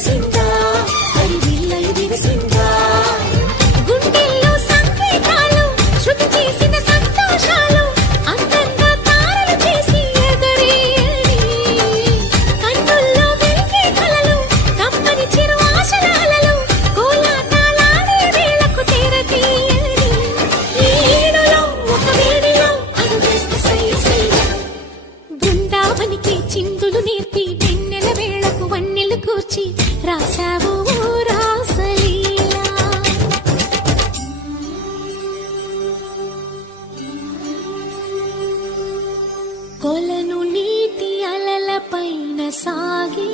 కురిసిందా హరివిల్లై విరిసిందా గుండెల్లో సంకేతాలు శృతి చేసిన సంతోషాలు అందంగా తారలు చేసి ఎగరేయని కన్నుల్లో వెలిగే కలలు కమ్మని చిరు ఆశలాలలో కోలాటాలాడే వేళకు తెరతీయని ఈ ఏడులో ఒక వేడిలో అడుగేస్తే సై సై బృందావనికి చిందులు నేర్పి వెన్నెల వేళకు వన్నెలు కూర్చి రాసావు రాసలీలా కొలను నీటి అలల పైన సాగే